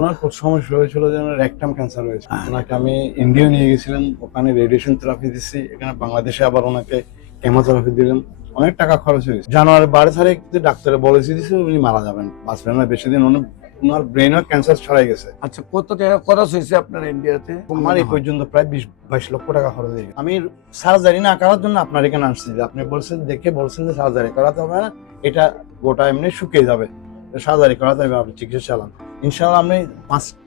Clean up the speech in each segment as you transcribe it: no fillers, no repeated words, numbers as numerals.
ওনার সমস্যা হয়েছিল যে রেকটাম ক্যান্সার হয়েছে। ওনাকে আমি ইন্ডিয়া নিয়ে গেছিলাম, ওখানে রেডিয়েশন থেরাপি দিচ্ছি। এখানে বাংলাদেশে আবার ওনাকে কেমোথেরাপি দিলাম। অনেক টাকা খরচ হয়েছে। জানুয়ারি 12 তারিখ ডাক্তারে বলেছে দিচ্ছে উনি মারা যাবেন, বাঁচবেন না বেশি দিন। ওনার ব্রেনের ক্যান্সার ছড়াই গেছে। আচ্ছা, কত টাকা খরচ হয়েছে আপনার ইন্ডিয়াতে? আমার এই পর্যন্ত প্রায় 20-22 লক্ষ টাকা খরচ হয়ে গেছে। আমি সার্জারি না করার জন্য আপনার এখানে আসছি। আপনি বলছেন বলছেন যে সার্জারি করাতে হবে না, এটা গোটা এমনি শুকিয়ে যাবে, সার্জারি করাতে হবে, আপনি চিকিৎসা চালান। ইনশাআল্লাহ আমি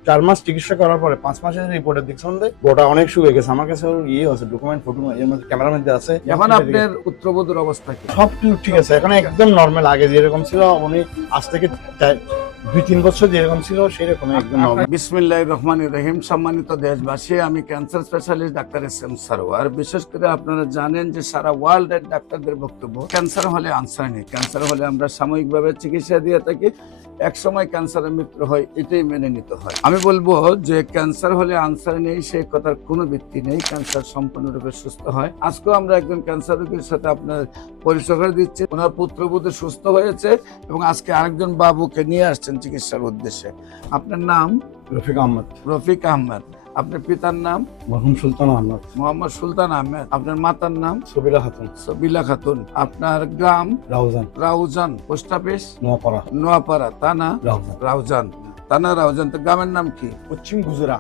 4 মাস চিকিৎসা করার পরে 5 মাসের রিপোর্টের দেখছেন গোটা অনেক শুকিয়ে গেছে। আমার কাছে আছে ডকুমেন্ট, ফটো এর মধ্যে ক্যামেরার মধ্যে আছে। এখন আপনার পুত্রবধূর অবস্থা কি? সব ঠিক আছে, এখন একদম নরমাল। আগে যেরকম ছিল উনি আজ থেকে 2-3 বছর যেরকম ছিল সেরকম একদম নরমাল। বিসমিল্লাহির রহমানির রহিম। সম্মানিত দেশবাসী, আমি cancer specialist doctor SM. Sarwar. বিশেষ করে আপনারা জানেন যে সারা ওয়ার্ল্ডের ডাক্তারদের বক্তব্য ক্যান্সার হলে আনসার নেই। ক্যান্সার হলে আমরা সাময়িকভাবে চিকিৎসা দিয়ে থাকি, এক সময় ক্যান্সারের মৃত্যু হয়, এটাই মেনে নিতে হয়। আমি বলবো যে ক্যান্সার হলে আনসার নেই সেই কথার কোনো ভিত্তি নেই। ক্যান্সার সম্পূর্ণরূপে সুস্থ হয়। আজকেও আমরা একজন ক্যান্সার রোগীর সাথে আপনার পরিচয় করে দিচ্ছি। ওনার পুত্রবধূ সুস্থ হয়েছে এবং আজকে আরেকজন বাবুকে নিয়ে আসছেন চিকিৎসার উদ্দেশ্যে। আপনার নাম? রফিক আহমদ। রফিক আহমদ। আপনার পিতার নাম? মরহুম সুলতান আহমদ। মোহাম্মদ সুলতান আহমেদ। আপনার মাতার নাম? সবিলা খাতুন। সবিলা খাতুন। আপনার গ্রাম? রাউজান। রাউজান। Post office? নোয়াপাড়া। নোয়াপাড়া। থানা? রাউজান। রাউজান। থানা রাউজান। তো গ্রামের নাম কি? পশ্চিম গুজরা।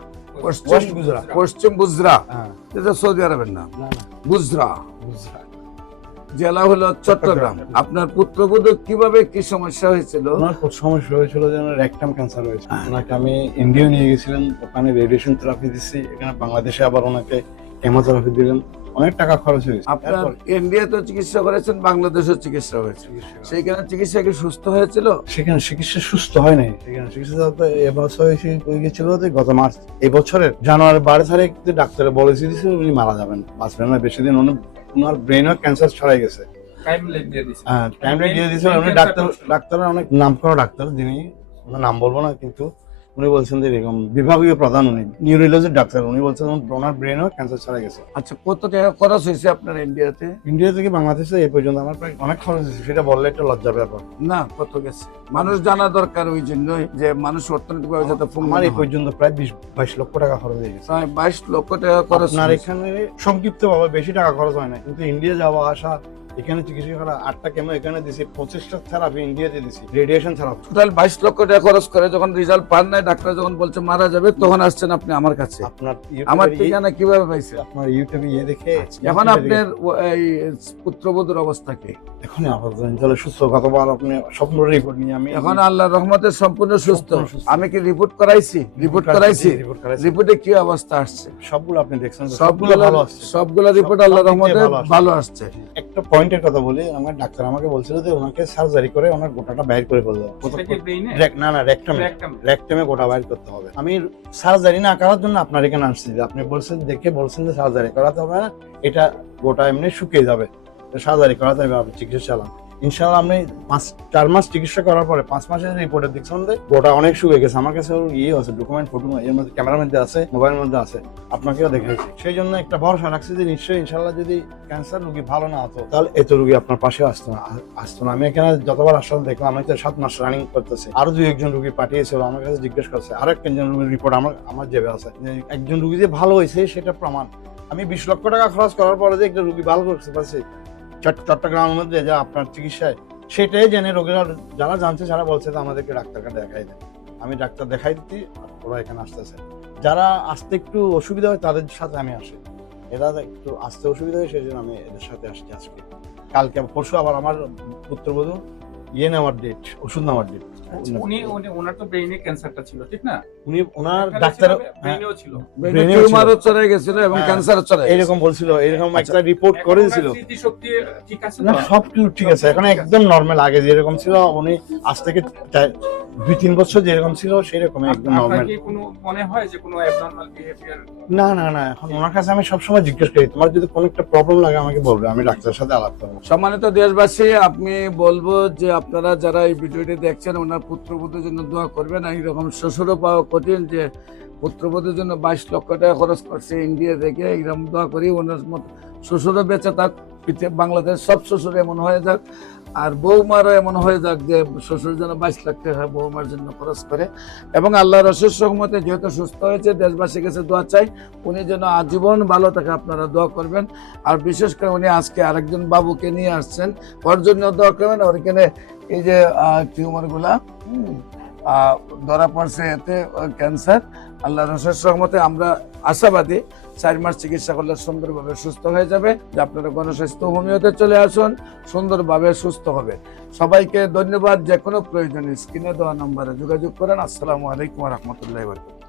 পশ্চিম বুজরা। হ্যাঁ। এটা সৌদি আরবের নাম। না না, বুজরা। গুজরা। জেলা হলো চট্টগ্রাম। আপনার পুত্রবধূ কিভাবে কি সমস্যা হয়েছিল? ওনার সমস্যা হয়েছিল যে রেকটাম ক্যান্সার হয়েছে। ওনাকে আমি ইন্ডিয়া নিয়ে গেছিলাম, ওখানে রেডিয়েশন থেরাপি দিচ্ছি। এখানে বাংলাদেশে আবার ওনাকে কেমোথেরাপি দিলাম। অনেক টাকা খরচ হয়েছে। আপনার ইন্ডিয়াতে চিকিৎসা করেছেন, বাংলাদেশেও চিকিৎসা হয়েছে। সেইখানে চিকিৎসা কি সুস্থ হয়েছিল? সেখানে চিকিৎসা সুস্থ হয় নাই। সেখানে চিকিৎসা এবছর হয়ে গেছিল গত মার্চ, এই বছরের জানুয়ারি 12 তারিখ ডাক্তারে বলেছে দিচ্ছে উনি মারা যাবেন, বাঁচবেন না বেশি দিন। ওনার ব্রেনের ক্যান্সার ছড়াই গেছে। টাইমলাইন দিয়ে দিছে। হ্যাঁ, টাইমলাইন দিয়ে দিয়েছিল। উনি ডাক্তার অনেক নাম করা ডাক্তার, যিনি নাম বলবো না, কিন্তু উনি বলছেন যে এরকম বিভাগীয় প্রধান, উনি নিউরোলজির ডাক্তার। উনি বলছেন ওনার ব্রেনও ক্যান্সার ছড়াই গেছে। আচ্ছা, কত টাকা খরচ হয়েছে আপনার ইন্ডিয়াতে? ইন্ডিয়া থেকে বাংলাদেশে এই পর্যন্ত আমার প্রায় অনেক খরচ হয়েছে। সেটা বললে একটা লজ্জার ব্যাপার। না, কত গেছে মানুষ জানা দরকার, ওই জন্যই যে মানুষ অর্থনৈতিকভাবে যাতে আমার এই পর্যন্ত প্রায় 20-22 লক্ষ টাকা খরচ হয়ে গেছে। প্রায় 22 লক্ষ টাকা খরচ। আপনার এখানে সংক্ষিপ্ত ভাবে বেশি টাকা খরচ হয় না, কিন্তু ইন্ডিয়া যাওয়া আসা, এখানে চিকিৎসা করা, 8টা কেমো এখানে দিছি, 25টা থেরাপি ইন্ডিয়াতে দিছি, রেডিয়েশন থেরাপি। টোটাল 22 লক্ষ টাকা খরচ করে যখন রেজাল্ট পান নাই, ডাক্তার যখন বলছে মারা যাবে, তখন আসছেন আপনি আমার কাছে। আপনার আমার ঠিকানা কিভাবে পাইছে? আপনার ইউটিউবে দেখে। এখন আপনার এই পুত্রবধূর অবস্থা কি? এখন আপাতত ইনশাআল্লাহ সুস্থ। গতবার আপনি স্বপ্ন রিপোর্ট নিয়ে আমি এখন আল্লাহর রহমতে সম্পূর্ণ সুস্থ। সম্পূর্ণ সুস্থ। আমি কি রিপোর্ট করাইছি? রিপোর্ট করাইছি। রিপোর্টে কি অবস্থা আসছে? সবগুলো আপনি দেখছেন, সবগুলো রিপোর্ট আল্লাহর রহমতে ভালো আসছে। একটা পয়েন্টের কথা বলি, আমার ডাক্তার আমাকে বলছিল যে ওনাকে সার্জারি করে ওনার গোটাটা বাইর করে ফেলতে হবে। সেটা কি ব্রেইনে? না না, রেকটামে গোটা বাইর করতে হবে। আমি সার্জারি না করার জন্য আপনার এখানে আসছি। আপনি বলছেন যে সার্জারি করাতে হবে না, এটা গোটা এমনি শুকিয়ে যাবে, সার্জারি করাতে হবে, আপনি চিকিৎসা চালান। ইনশাআল্লাহ আমি 4 মাস চিকিৎসা করার পরে 5 মাসের রিপোর্টের দেখছেন গোটা অনেক শুকিয়ে গেছে। আমার কাছে আছে ডকুমেন্ট, ফটো এর মধ্যে ক্যামেরার মধ্যে আছে, মোবাইলের মধ্যে আছে, আপনাকেও দেখাইছি। সেই জন্য একটা ভরসা রাখছি যে নিশ্চয়ই ইনশাআল্লাহ যদি ক্যান্সার রোগী ভালো না হতো তাহলে এত রোগী আপনার পাশে আসতো না। আমি এখানে যতবার আসলাম দেখলাম, আমি তো 7 মাস রানিং করতেছি। আরো 2-1 রোগী পাঠিয়েছিল, আমার কাছে জিজ্ঞেস করছে, আরো একজন রোগীর রিপোর্ট আমার জেবে আছে। একজন রোগী যে ভালো হয়েছে সেটা প্রমাণ। আমি 20 লক্ষ টাকা খরচ করার পরে যে একটা রোগী ভালো করতে পারছি চট্টগ্রামের মধ্যে যা আপনার চিকিৎসায়, সেটাই জেনে রোগীরা যারা জানছে যারা বলছে যে আমাদেরকে ডাক্তারকে দেখাই দেয়। আমি ডাক্তার দেখাই দিচ্ছি, ওরা এখানে আসতেছে। যারা আসতে একটু অসুবিধা হয় তাদের সাথে আমি আসি, এরা একটু আসতে অসুবিধা হয় সেই জন্য আমি এদের সাথে আসছি। আজকে কালকে পরশু আবার আমার পুত্রবধূ নেওয়ার ডেট, ওষুধ নেওয়ার ডেট। ওনার তো ব্রেইনে ক্যান্সারটা ছিল, ঠিক না? উনি ওনার ডাক্তার ব্রেইনেও ছিল। টিউমারও চলে গেছিল এবং ক্যান্সারও চলে গেছে। এরকম বলছিল, এরকম একটা রিপোর্ট করে দিয়েছিল। স্মৃতিশক্তি ঠিক আছে না, তো? সব কিছু ঠিক আছে, এখন একদম নরমাল। আগে যেরকম ছিল উনি আজ থেকে 2-3 বছর যেরকম ছিল সেরকম একদম আপনার নরমাল। কি কোনো মনে হয় যে কোনো অ্যাবনরমাল বিহেভিয়ার? না না না, এখন ওনার কাছে আমি সবসময় জিজ্ঞেস করি, তোমার যদি কোনো একটা প্রবলেম লাগে আমাকে বলবে, আমি ডাক্তারের সাথে আলাপ করবো। সম্মানিত দেশবাসী, আমি বলবো যে আপনারা যারা এই ভিডিওটি দেখছেন, ওনার পুত্রবধূর জন্য দোয়া করবেন। এইরকম শ্বশুরও পাওয়া কঠিন যে পুত্রবধূর জন্য 22 লক্ষ টাকা খরচ করছে ইন্ডিয়া থেকে। এইরকম দোয়া করি ওনার মতো শ্বশুরও বেঁচে থাক, বাংলাদেশ সব শ্বশুর এমন হয়ে যাক, আর বৌমারও এমন হয়ে যাক যে শ্বশুর যেন 22 লাখ টাকা বৌমার জন্য খরচ করে। এবং আল্লাহর অশেষ রহমতে যেহেতু সুস্থ হয়েছে, দেশবাসীর কাছে দোয়া চাই উনি যেন আজীবন ভালো থাকে, আপনারা দোয়া করবেন। আর বিশেষ করে উনি আজকে আরেকজন বাবুকে নিয়ে আসছেন, ওর জন্য দোয়া করবেন। ওর এখানে এই যে টিউমার গুলা ধরা পড়ছে, এতে ক্যান্সার। আল্লাহর অশেষ রহমতে আমরা আশাবাদী 4 মাস চিকিৎসা করলে সুন্দরভাবে সুস্থ হয়ে যাবে। যে আপনারা গণস্বাস্থ্য হোমিওতে চলে আসুন, সুন্দরভাবে সুস্থ হবে। সবাইকে ধন্যবাদ। যে কোনো প্রয়োজনে স্ক্রিনে দেওয়া নম্বরে যোগাযোগ করেন। আসসালামু আলাইকুম ওয়া রাহমাতুল্লাহি ওয়া বারাকাতুহু।